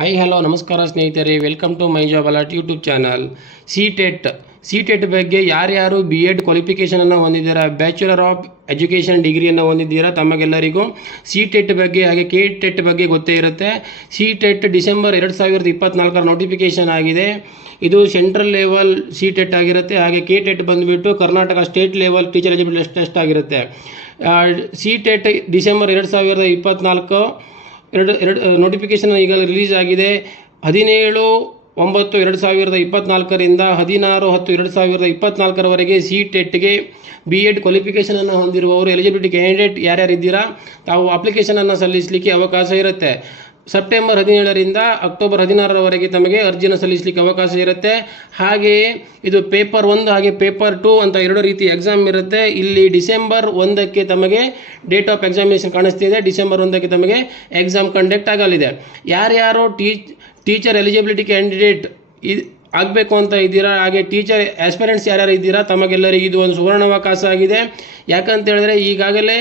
Hi hello ನಮಸ್ಕಾರ ಸ್ನೇಹಿತರೆ, welcome to my job alert YouTube channel. C TET ಬಗ್ಗೆ ಯಾರ್ಯಾರು ಬಿ ಎಡ್ ಕ್ವಾಲಿಫಿಕೇಷನನ್ನು ಹೊಂದಿದ್ದೀರಾ, ಬ್ಯಾಚುಲರ್ ಆಫ್ ಎಜುಕೇಷನ್ ಡಿಗ್ರಿಯನ್ನು ಹೊಂದಿದ್ದೀರಾ, ತಮಗೆಲ್ಲರಿಗೂ ಸಿ ಟೆಟ್ ಬಗ್ಗೆ ಹಾಗೆ ಕೆ ಟೆಟ್ ಬಗ್ಗೆ ಗೊತ್ತೇ ಇರುತ್ತೆ. ಸಿ ಟೆಟ್ ಡಿಸೆಂಬರ್ 2024 ನೋಟಿಫಿಕೇಷನ್ ಆಗಿದೆ. ಇದು ಸೆಂಟ್ರಲ್ ಲೆವೆಲ್ ಸಿ ಟೆಟ್ ಆಗಿರುತ್ತೆ. ಹಾಗೆ ಕೆ ಟೆಟ್ ಬಂದುಬಿಟ್ಟು Karnataka state level teacher eligibility test ಆಗಿರುತ್ತೆ. ಸಿ ಟೆಟ್ ಡಿಸೆಂಬರ್ 2024 ನೋಟಿಫಿಕೇಷನ್ ಈಗ ರಿಲೀಸ್ ಆಗಿದೆ. 17/9/2024 16/10/2024 ಸಿ ಟೆಟ್ಗೆ ಬಿ ಎಡ್ ಕ್ವಾಲಿಫಿಕೇಷನನ್ನು ಹೊಂದಿರುವವರು ಎಲಿಜಿಬಿಲಿಟಿ ಕ್ಯಾಂಡಿಡೇಟ್ ಯಾರ್ಯಾರಿದ್ದೀರಾ ತಾವು ಅಪ್ಲಿಕೇಶನನ್ನು ಸಲ್ಲಿಸಲಿಕ್ಕೆ ಅವಕಾಶ ಇರುತ್ತೆ. ಸೆಪ್ಟೆಂಬರ್ 17ರಿಂದ ಅಕ್ಟೋಬರ್ 16 ತಮಗೆ ಅರ್ಜಿನ ಸಲ್ಲಿಸಲಿಕ್ಕೆ ಅವಕಾಶ ಇರುತ್ತೆ. ಹಾಗೆಯೇ ಇದು ಪೇಪರ್ 1 ಹಾಗೆ ಪೇಪರ್ 2 ಅಂತ ಎರಡು ರೀತಿ ಎಕ್ಸಾಮ್ ಇರುತ್ತೆ. ಇಲ್ಲಿ ಡಿಸೆಂಬರ್ 1 ತಮಗೆ ಡೇಟ್ ಆಫ್ ಎಕ್ಸಾಮಿನೇಷನ್ ಕಾಣಿಸ್ತಿದೆ. ಡಿಸೆಂಬರ್ 1 ತಮಗೆ ಎಕ್ಸಾಮ್ ಕಂಡಕ್ಟ್ ಆಗಲಿದೆ. ಯಾರ್ಯಾರು ಟೀಚರ್ ಎಲಿಜಿಬಿಲಿಟಿ ಕ್ಯಾಂಡಿಡೇಟ್ ಆಗಬೇಕು ಅಂತ ಇದ್ದೀರಾ, ಹಾಗೆ ಟೀಚರ್ ಆಸ್ಪಿರೆಂಟ್ಸ್ ಯಾರ್ಯಾರು ಇದ್ದೀರಾ, ತಮಗೆಲ್ಲರಿಗೂ ಇದು ಒಂದು ಸುವರ್ಣಾವಕಾಶ ಆಗಿದೆ. ಯಾಕಂತ ಹೇಳಿದ್ರೆ ಈಗಾಗಲೇ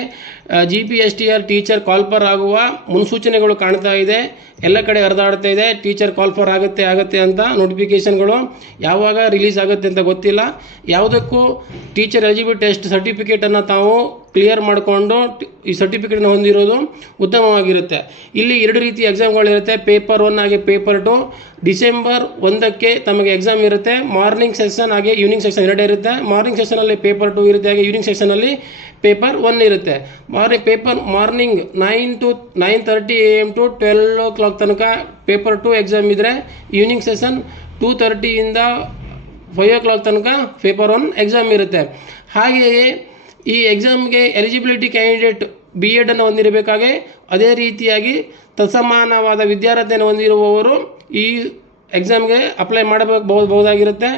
GPSTR ಟೀಚರ್ ಕಾಲ್ಫರ್ ಆಗುವ ಮುನ್ಸೂಚನೆಗಳು ಕಾಣ್ತಾ ಇದೆ. ಎಲ್ಲ ಕಡೆ ಹರಿದಾಡ್ತಾ ಇದೆ. ಟೀಚರ್ ಕಾಲ್ಫರ್ ಆಗುತ್ತೆ ಅಂತ ನೋಟಿಫಿಕೇಷನ್ಗಳು ಯಾವಾಗ ರಿಲೀಸ್ ಆಗುತ್ತೆ ಅಂತ ಗೊತ್ತಿಲ್ಲ. ಯಾವುದಕ್ಕೂ ಟೀಚರ್ ಎಲಿಜಿಬಿಲಿಟಿ ಟೆಸ್ಟ್ ಸರ್ಟಿಫಿಕೇಟನ್ನು ತಾವು ಕ್ಲಿಯರ್ ಮಾಡಿಕೊಂಡು ಈ ಸರ್ಟಿಫಿಕೇಟನ್ನು ಹೊಂದಿರೋದು ಉತ್ತಮವಾಗಿರುತ್ತೆ. ಇಲ್ಲಿ ಎರಡು ರೀತಿ ಎಕ್ಸಾಮ್ಗಳಿರುತ್ತೆ, ಪೇಪರ್ 1 ಹಾಗೆ ಪೇಪರ್ 2. ಡಿಸೆಂಬರ್ 1 ತಮಗೆ ಎಕ್ಸಾಮ್ ಇರುತ್ತೆ. ಮಾರ್ನಿಂಗ್ ಸೆಷನ್ ಹಾಗೆ ಈವ್ನಿಂಗ್ ಸೆಷನ್ ಎರಡೇ ಇರುತ್ತೆ. ಮಾರ್ನಿಂಗ್ ಸೆಷನಲ್ಲಿ ಪೇಪರ್ 2 ಇರುತ್ತೆ, ಹಾಗೆ ಈವ್ನಿಂಗ್ ಸೆಷನಲ್ಲಿ ಪೇಪರ್ 1 ಇರುತ್ತೆ. Morning 9 to 9:30 AM to 12 o'clock ತನಕ ಪೇಪರ್ 2 ಎಕ್ಸಾಮ್ ಇದ್ದರೆ, ಈವ್ನಿಂಗ್ ಸೆಷನ್ 2:30 ಇಂದ 5 o'clock ತನಕ ಪೇಪರ್ 1 ಎಕ್ಸಾಮ್ ಇರುತ್ತೆ. ಹಾಗೆಯೇ ಈ ಎಕ್ಸಾಮ್ಗೆ ಎಲಿಜಿಬಿಲಿಟಿ ಕ್ಯಾಂಡಿಡೇಟ್ ಬಿ ಎಡನ್ನು ಹೊಂದಿರಬೇಕಾಗೆ ಅದೇ ರೀತಿಯಾಗಿ ತತ್ಸಮಾನವಾದ ವಿದ್ಯಾರ್ಹತೆಯನ್ನು ಹೊಂದಿರುವವರು ಈ ಎಕ್ಸಾಮ್ಗೆ ಅಪ್ಲೈ ಮಾಡಬಹುದಾಗಿರುತ್ತೆ.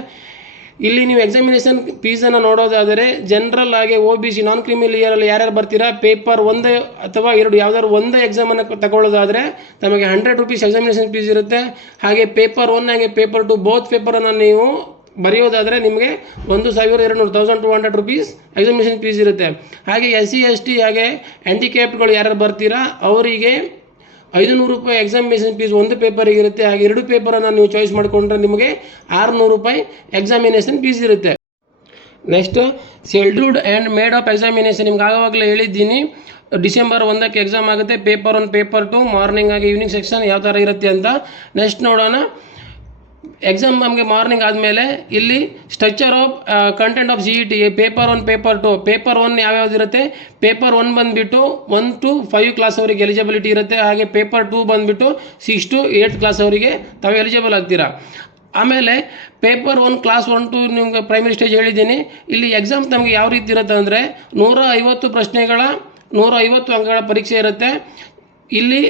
ಇಲ್ಲಿ ನೀವು ಎಕ್ಸಾಮಿನೇಷನ್ ಫೀಸನ್ನು ನೋಡೋದಾದರೆ ಜನರಲ್ ಆಗಿ OBC ನಾನ್ ಕ್ರಿಮಿಲಿಯರಲ್ಲಿ ಯಾರ್ಯಾರು ಬರ್ತೀರಾ, ಪೇಪರ್ 1 ಅಥವಾ 2 ಯಾವುದಾದ್ರು ಒಂದು ಎಕ್ಸಾಮನ್ನು ತಗೊಳ್ಳೋದಾದರೆ ತಮಗೆ 100 ರೂಪೀಸ್ ಎಕ್ಸಾಮಿನೇಷನ್ ಫೀಸ್ ಇರುತ್ತೆ. ಹಾಗೆ ಪೇಪರ್ 1 ಹಾಗೆ ಪೇಪರ್ 2 ಬೋತ್ ಪೇಪರನ್ನು ನೀವು ಬರೆಯೋದಾದರೆ ನಿಮಗೆ 1,200 ರೂಪೀಸ್ ಎಕ್ಸಾಮಿನೇಷನ್ ಫೀಸ್ ಇರುತ್ತೆ. ಹಾಗೆ SC ST ಹಾಗೆ ಹ್ಯಾಂಡಿಕ್ಯಾಪ್ಗಳು ಯಾರ್ಯಾರು ಬರ್ತೀರಾ ಅವರಿಗೆ 500 ರೂಪಾಯಿ ಎಕ್ಸಾಮಿನೇಷನ್ ಫೀಸ್ ಒಂದು ಪೇಪರಿಗೆ ಇರುತ್ತೆ. ಹಾಗೆ 2 ಪೇಪರನ್ನು ನೀವು ಚಾಯ್ಸ್ ಮಾಡಿಕೊಂಡ್ರೆ ನಿಮಗೆ 600 ರೂಪಾಯಿ ಎಕ್ಸಾಮಿನೇಷನ್ ಫೀಸ್ ಇರುತ್ತೆ. Next scheduled and made of examination ನಿಮ್ಗೆ ಆವಾಗಲೇ ಹೇಳಿದ್ದೀನಿ. ಡಿಸೆಂಬರ್ 1 ಎಕ್ಸಾಮ್ ಆಗುತ್ತೆ. ಪೇಪರ್ 1 ಪೇಪರ್ 2 ಮಾರ್ನಿಂಗ್ ಆಗಿ ಈವ್ನಿಂಗ್ ಸೆಕ್ಷನ್ ಯಾವ ಥರ ಇರುತ್ತೆ ಅಂತ ನೆಕ್ಸ್ಟ್ ನೋಡೋಣ. ಎಕ್ಸಾಮ್ ನಮಗೆ ಮಾರ್ನಿಂಗ್ ಆದಮೇಲೆ ಇಲ್ಲಿ structure of content of CET paper 1 paper 2. Paper 1 ಯಾವ್ಯಾವ್ದು ಇರುತ್ತೆ, ಪೇಪರ್ 1 ಬಂದುಬಿಟ್ಟು 1 to 5 ಕ್ಲಾಸ್ ಅವರಿಗೆ ಎಲಿಜಿಬಿಲಿಟಿ ಇರುತ್ತೆ. ಹಾಗೆ ಪೇಪರ್ 2 ಬಂದುಬಿಟ್ಟು 6 to 8 ಕ್ಲಾಸ್ ಅವರಿಗೆ ತಾವು ಎಲಿಜಿಬಲ್ ಆಗ್ತೀರಾ. ಆಮೇಲೆ ಪೇಪರ್ 1 ಕ್ಲಾಸ್ 1 to ನಿಮ್ಗೆ ಪ್ರೈಮರಿ ಸ್ಟೇಜ್ ಹೇಳಿದ್ದೀನಿ. ಇಲ್ಲಿ ಎಕ್ಸಾಮ್ ನಮಗೆ ಯಾವ ರೀತಿ ಇರುತ್ತೆ ಅಂದರೆ 150 ಪ್ರಶ್ನೆಗಳ 150 ಅಂಕಗಳ ಪರೀಕ್ಷೆ ಇರುತ್ತೆ. ಇಲ್ಲಿ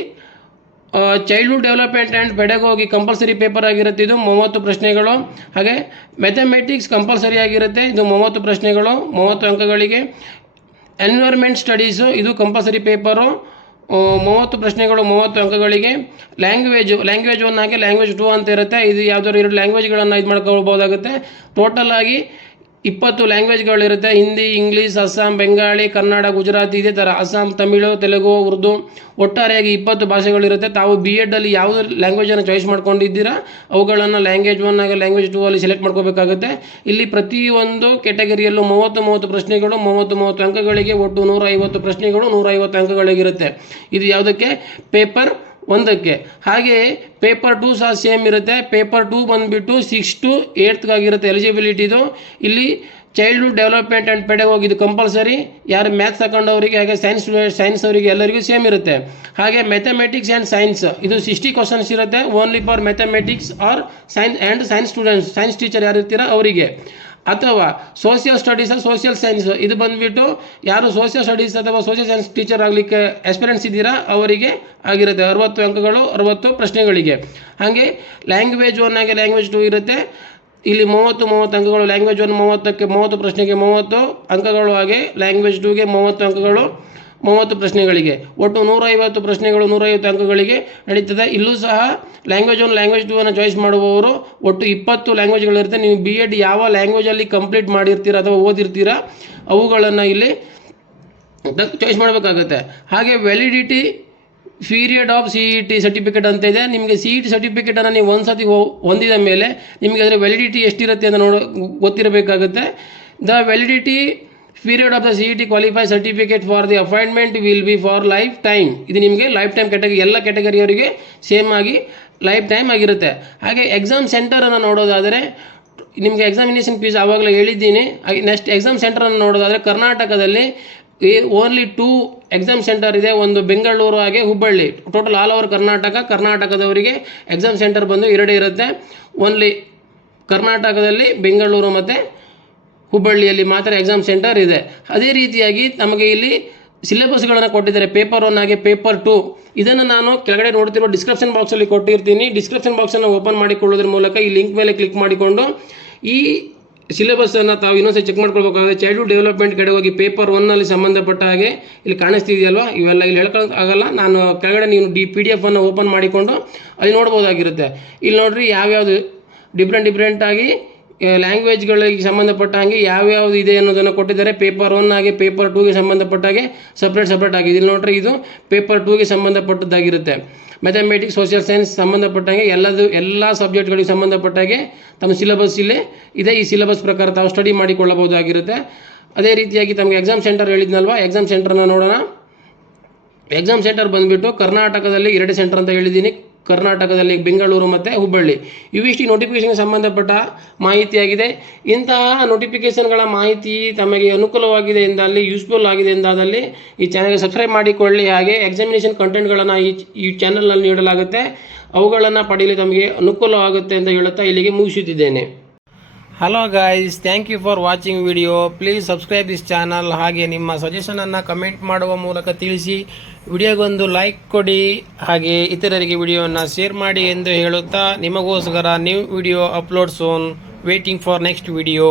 childhood development and pedagogy compulsory paper ಆಗಿರುತ್ತೆ, ಇದು 30 ಪ್ರಶ್ನೆಗಳು. ಹಾಗೆ ಮ್ಯಾಥಮೆಟಿಕ್ಸ್ ಕಂಪಲ್ಸರಿ ಆಗಿರುತ್ತೆ, ಇದು 30 ಪ್ರಶ್ನೆಗಳು 30 ಅಂಕಗಳಿಗೆ. ಎನ್ವಿರಾನ್ಮೆಂಟ್ ಸ್ಟಡೀಸು ಇದು ಕಂಪಲ್ಸರಿ ಪೇಪರು 30 ಪ್ರಶ್ನೆಗಳು 30 ಅಂಕಗಳಿಗೆ. ಲ್ಯಾಂಗ್ವೇಜ್ 1 ಹಾಗೆ ಲ್ಯಾಂಗ್ವೇಜ್ 2 ಅಂತ ಇರುತ್ತೆ. ಇದು ಯಾವುದಾದ್ರು 2 ಲ್ಯಾಂಗ್ವೇಜ್ಗಳನ್ನು ಇದು ಮಾಡ್ಕೊಳ್ಬೋದಾಗುತ್ತೆ. ಟೋಟಲ್ ಆಗಿ 20 ಲ್ಯಾಂಗ್ವೇಜ್ಗಳಿರುತ್ತೆ. ಹಿಂದಿ, ಇಂಗ್ಲೀಷ್, ಅಸ್ಸಾಂ, ಬೆಂಗಾಳಿ, ಕನ್ನಡ, ಗುಜರಾತಿ, ಇದೇ ಥರ ಅಸ್ಸಾಂ, ತಮಿಳು, ತೆಲುಗು, ಉರ್ದು, ಒಟ್ಟಾರೆಯಾಗಿ 20 ಭಾಷೆಗಳಿರುತ್ತೆ. ತಾವು ಬಿ ಎಡಲ್ಲಿ ಯಾವುದು ಲ್ಯಾಂಗ್ವೇಜನ್ನು ಚಾಯ್ಸ್ ಮಾಡ್ಕೊಂಡಿದ್ದೀರಾ ಅವುಗಳನ್ನು ಲ್ಯಾಂಗ್ವೇಜ್ 1 ಹಾಗೆ ಲ್ಯಾಂಗ್ವೇಜ್ 2 ಅಲ್ಲಿ ಸೆಲೆಕ್ಟ್ ಮಾಡ್ಕೋಬೇಕಾಗುತ್ತೆ. ಇಲ್ಲಿ ಪ್ರತಿಯೊಂದು ಕ್ಯಾಟಗರಿಯಲ್ಲೂ 30 ಪ್ರಶ್ನೆಗಳು 30 ಅಂಕಗಳಿಗೆ, ಒಟ್ಟು 150 ಪ್ರಶ್ನೆಗಳು 150 ಅಂಕಗಳಿಗಿರುತ್ತೆ. ಇದು ಯಾವುದಕ್ಕೆ, ಪೇಪರ್ 1. ಹಾಗೆಯೇ ಪೇಪರ್ 2 ಸಹ ಸೇಮ್ ಇರುತ್ತೆ. ಪೇಪರ್ 2 ಬಂದುಬಿಟ್ಟು 6 to 8 ಆಗಿರುತ್ತೆ ಎಲಿಜಿಬಿಲಿಟಿದು. ಇಲ್ಲಿ ಚೈಲ್ಡ್ಹುಡ್ ಡೆವಲಪ್ಮೆಂಟ್ ಆ್ಯಂಡ್ ಪೆಡಗೋಗಿ ಇದು ಕಂಪಲ್ಸರಿ. ಯಾರು ಮ್ಯಾಥ್ಸ್ ತಗೊಂಡವರಿಗೆ ಹಾಗೆ ಸೈನ್ಸ್ ಅವರಿಗೆ ಎಲ್ಲರಿಗೂ ಸೇಮ್ ಇರುತ್ತೆ. ಹಾಗೆ ಮ್ಯಾಥಮೆಟಿಕ್ಸ್ ಆ್ಯಂಡ್ ಸೈನ್ಸ್ ಇದು 60 ಕ್ವಶನ್ಸ್ ಇರುತ್ತೆ, only for mathematics or science students, science teacher ಯಾರು ಇರ್ತೀರಾ ಅವರಿಗೆ. ಅಥವಾ ಸೋಷಿಯಲ್ ಸ್ಟಡೀಸ್ ಸೋಷಿಯಲ್ ಸೈನ್ಸ್ ಇದು ಬಂದುಬಿಟ್ಟು ಯಾರು ಸೋಷಿಯಲ್ ಸ್ಟಡೀಸ್ ಅಥವಾ ಸೋಷಿಯಲ್ ಸೈನ್ಸ್ ಟೀಚರ್ ಆಗಲಿಕ್ಕೆ ಆಸ್ಪಿರೆಂಟ್ಸ್ ಇದ್ದೀರಾ ಅವರಿಗೆ ಆಗಿರುತ್ತೆ. 60 ಅಂಕಗಳು 60 ಪ್ರಶ್ನೆಗಳಿಗೆ. ಹಾಗೆ ಲ್ಯಾಂಗ್ವೇಜ್ 1 ಹಾಗೆ ಲ್ಯಾಂಗ್ವೇಜ್ 2 ಇರುತ್ತೆ. ಇಲ್ಲಿ 30 ಅಂಕಗಳು. ಲ್ಯಾಂಗ್ವೇಜ್ 1 30ಕ್ಕೆ 30 ಪ್ರಶ್ನೆಗೆ 30 ಅಂಕಗಳು. ಹಾಗೆ ಲ್ಯಾಂಗ್ವೇಜ್ 2ಗೆ 30 ಅಂಕಗಳು 30 ಪ್ರಶ್ನೆಗಳಿಗೆ. ಒಟ್ಟು 150 ಪ್ರಶ್ನೆಗಳು 150 ಅಂಕಗಳಿಗೆ ನಡೀತದೆ. ಇಲ್ಲೂ ಸಹ ಲ್ಯಾಂಗ್ವೇಜ್ 1 ಲ್ಯಾಂಗ್ವೇಜ್ 2 ಅನ್ನು ಚಾಯ್ಸ್ ಮಾಡುವವರು ಒಟ್ಟು 20 ಲ್ಯಾಂಗ್ವೇಜ್ಗಳಿರುತ್ತೆ. ನೀವು ಬಿ ಎಡ್ ಯಾವ ಲ್ಯಾಂಗ್ವೇಜಲ್ಲಿ ಕಂಪ್ಲೀಟ್ ಮಾಡಿರ್ತೀರ ಅಥವಾ ಓದಿರ್ತೀರ ಅವುಗಳನ್ನು ಇಲ್ಲಿ ಚಾಯ್ಸ್ ಮಾಡಬೇಕಾಗುತ್ತೆ. ಹಾಗೆ validity period of CET certificate ಅಂತ ಇದೆ. ನಿಮಗೆ CET ಸರ್ಟಿಫಿಕೇಟನ್ನು ನೀವು ಒಂದು ಸತಿ ಹೊಂದಿದ ಮೇಲೆ ನಿಮಗೆ ಅದರ ವ್ಯಾಲಿಡಿಟಿ ಎಷ್ಟಿರುತ್ತೆ ಅಂತ ಗೊತ್ತಿರಬೇಕಾಗುತ್ತೆ. The validity period of the CET qualify certificate for the appointment will be for lifetime. ಇದು ನಿಮಗೆ ಲೈಫ್ ಟೈಮ್ ಕ್ಯಾಟಗರಿ, ಎಲ್ಲ ಕ್ಯಾಟಗರಿಯವರಿಗೆ ಸೇಮ್ ಆಗಿ ಲೈಫ್ ಟೈಮ್ ಆಗಿರುತ್ತೆ. ಹಾಗೆ ಎಕ್ಸಾಮ್ ಸೆಂಟರನ್ನು ನೋಡೋದಾದರೆ ನಿಮಗೆ ಎಕ್ಸಾಮಿನೇಷನ್ ಫೀಸ್ ಆವಾಗಲೇ ಹೇಳಿದ್ದೀನಿ. ಹಾಗೆ ನೆಕ್ಸ್ಟ್ ಎಕ್ಸಾಮ್ ಸೆಂಟರನ್ನು ನೋಡೋದಾದರೆ ಕರ್ನಾಟಕದಲ್ಲಿ ಓನ್ಲಿ 2 ಎಕ್ಸಾಮ್ ಸೆಂಟರ್ ಇದೆ. ಒಂದು ಬೆಂಗಳೂರು ಹಾಗೆ ಹುಬ್ಬಳ್ಳಿ. ಟೋಟಲ್ ಆಲ್ ಓವರ್ ಕರ್ನಾಟಕದವರಿಗೆ ಎಕ್ಸಾಮ್ ಸೆಂಟರ್ ಬಂದು 2 ಇರುತ್ತೆ. ಓನ್ಲಿ ಕರ್ನಾಟಕದಲ್ಲಿ ಬೆಂಗಳೂರು ಮತ್ತು ಹುಬ್ಬಳ್ಳಿಯಲ್ಲಿ ಮಾತ್ರ ಎಕ್ಸಾಮ್ ಸೆಂಟರ್ ಇದೆ. ಅದೇ ರೀತಿಯಾಗಿ ನಮಗೆ ಇಲ್ಲಿ ಸಿಲೆಬಸ್ಗಳನ್ನು ಕೊಟ್ಟಿದ್ದಾರೆ. ಪೇಪರ್ 1 ಹಾಗೆ ಪೇಪರ್ 2. ಇದನ್ನು ನಾನು ಕೆಳಗಡೆ ನೋಡ್ತಿರೋ ಡಿಸ್ಕ್ರಿಪ್ಷನ್ ಬಾಕ್ಸಲ್ಲಿ ಕೊಟ್ಟಿರ್ತೀನಿ. ಡಿಸ್ಕ್ರಿಪ್ಷನ್ ಬಾಕ್ಸನ್ನು ಓಪನ್ ಮಾಡಿಕೊಳ್ಳೋದ್ರ ಮೂಲಕ ಈ ಲಿಂಕ್ ಮೇಲೆ ಕ್ಲಿಕ್ ಮಾಡಿಕೊಂಡು ಈ ಸಿಲೆಬಸ್ಸನ್ನು ತಾವು ಇನ್ನೊಂದ್ಸರಿ ಚೆಕ್ ಮಾಡ್ಕೊಳ್ಬೇಕಾಗುತ್ತೆ. ಚೈಲ್ಡ್ಹುಡ್ ಡೆವಲಪ್ಮೆಂಟ್ ಕಡೆ ಹೋಗಿ ಪೇಪರ್ 1ನಲ್ಲಿ ಸಂಬಂಧಪಟ್ಟ ಹಾಗೆ ಇಲ್ಲಿ ಕಾಣಿಸ್ತಿದೆಯಲ್ವಾ, ಇವೆಲ್ಲ ಇಲ್ಲಿ ಹೇಳ್ಕೊಳ್ಳೋಕ್ಕಾಗಲ್ಲ. ನಾನು ಕೆಳಗಡೆ ನೀವು PDF ಅನ್ನು ಓಪನ್ ಮಾಡಿಕೊಂಡು ಅಲ್ಲಿ ನೋಡ್ಬೋದಾಗಿರುತ್ತೆ. ಇಲ್ಲಿ ನೋಡ್ರಿ ಯಾವ್ಯಾವುದು ಡಿಫ್ರೆಂಟ್ ಆಗಿ ಲ್ಯಾಂಗ್ವೇಜ್ಗಳಿಗೆ ಸಂಬಂಧಪಟ್ಟ ಹಾಗೆ ಯಾವ್ಯಾವುದು ಇದೆ ಅನ್ನೋದನ್ನು ಕೊಟ್ಟಿದ್ದಾರೆ. ಪೇಪರ್ 1 ಹಾಗೆ ಪೇಪರ್ 2ಗೆ ಸಂಬಂಧಪಟ್ಟ ಹಾಗೆ ಸಪ್ರೇಟ್ ಆಗಿದೆ. ಇಲ್ಲಿ ನೋಡ್ರಿ ಇದು ಪೇಪರ್ 2ಗೆ ಸಂಬಂಧಪಟ್ಟದ್ದಾಗಿರುತ್ತೆ. ಮ್ಯಾಥಮೆಟಿಕ್ಸ್, ಸೋಷಿಯಲ್ ಸೈನ್ಸ್ ಸಂಬಂಧಪಟ್ಟಾಗೆ ಎಲ್ಲ ಸಬ್ಜೆಕ್ಟ್ಗಳಿಗೆ ಸಂಬಂಧಪಟ್ಟಾಗೆ ತಮ್ಮ ಸಿಲೆಬಸ್ ಇಲ್ಲೇ ಇದೆ. ಈ ಸಿಲೆಬಸ್ ಪ್ರಕಾರ ತಾವು ಸ್ಟಡಿ ಮಾಡಿಕೊಳ್ಳಬಹುದಾಗಿರುತ್ತೆ. ಅದೇ ರೀತಿಯಾಗಿ ತಮಗೆ ಎಕ್ಸಾಮ್ ಸೆಂಟರ್ ಹೇಳಿದ್ನಲ್ವಾ, ಎಕ್ಸಾಮ್ ಸೆಂಟರ್ನ ನೋಡೋಣ. ಎಕ್ಸಾಮ್ ಸೆಂಟರ್ ಬಂದುಬಿಟ್ಟು ಕರ್ನಾಟಕದಲ್ಲಿ 2 ಸೆಂಟರ್ ಅಂತ ಹೇಳಿದ್ದೀನಿ. ಕರ್ನಾಟಕದಲ್ಲಿ ಬೆಂಗಳೂರು ಮತ್ತು ಹುಬ್ಬಳ್ಳಿ. ಇವಿಷ್ಟು ನೋಟಿಫಿಕೇಷನ್ಗೆ ಸಂಬಂಧಪಟ್ಟ ಮಾಹಿತಿಯಾಗಿದೆ. ಇಂತಹ ನೋಟಿಫಿಕೇಷನ್ಗಳ ಮಾಹಿತಿ ತಮಗೆ ಅನುಕೂಲವಾಗಿದೆ ಎಂದಲ್ಲಿ, ಯೂಸ್ಫುಲ್ ಆಗಿದೆ ಎಂದಾದಲ್ಲಿ ಈ ಚಾನಲ್ಗೆ ಸಬ್ಸ್ಕ್ರೈಬ್ ಮಾಡಿಕೊಳ್ಳಿ. ಹಾಗೆ ಎಕ್ಸಾಮಿನೇಷನ್ ಕಂಟೆಂಟ್ಗಳನ್ನು ಈ ಚಾನಲ್ನಲ್ಲಿ ನೀಡಲಾಗುತ್ತೆ, ಅವುಗಳನ್ನು ಪಡೆಯಲು ತಮಗೆ ಅನುಕೂಲವಾಗುತ್ತೆ ಅಂತ ಹೇಳುತ್ತಾ ಇಲ್ಲಿಗೆ ಮುಗಿಸುತ್ತಿದ್ದೇನೆ. Hello guys, thank you for watching video. Please subscribe this channel. ಹಾಗೆ ನಿಮ್ಮ ಸಜೆಷನನ್ನು ಕಮೆಂಟ್ ಮಾಡುವ ಮೂಲಕ ತಿಳಿಸಿ. ವಿಡಿಯೋಗೊಂದು ಲೈಕ್ ಕೊಡಿ, ಹಾಗೆ ಇತರರಿಗೆ ವಿಡಿಯೋವನ್ನು ಶೇರ್ ಮಾಡಿ ಎಂದು ಹೇಳುತ್ತಾ ನಿಮಗೋಸ್ಕರ new video upload soon. Waiting for next video.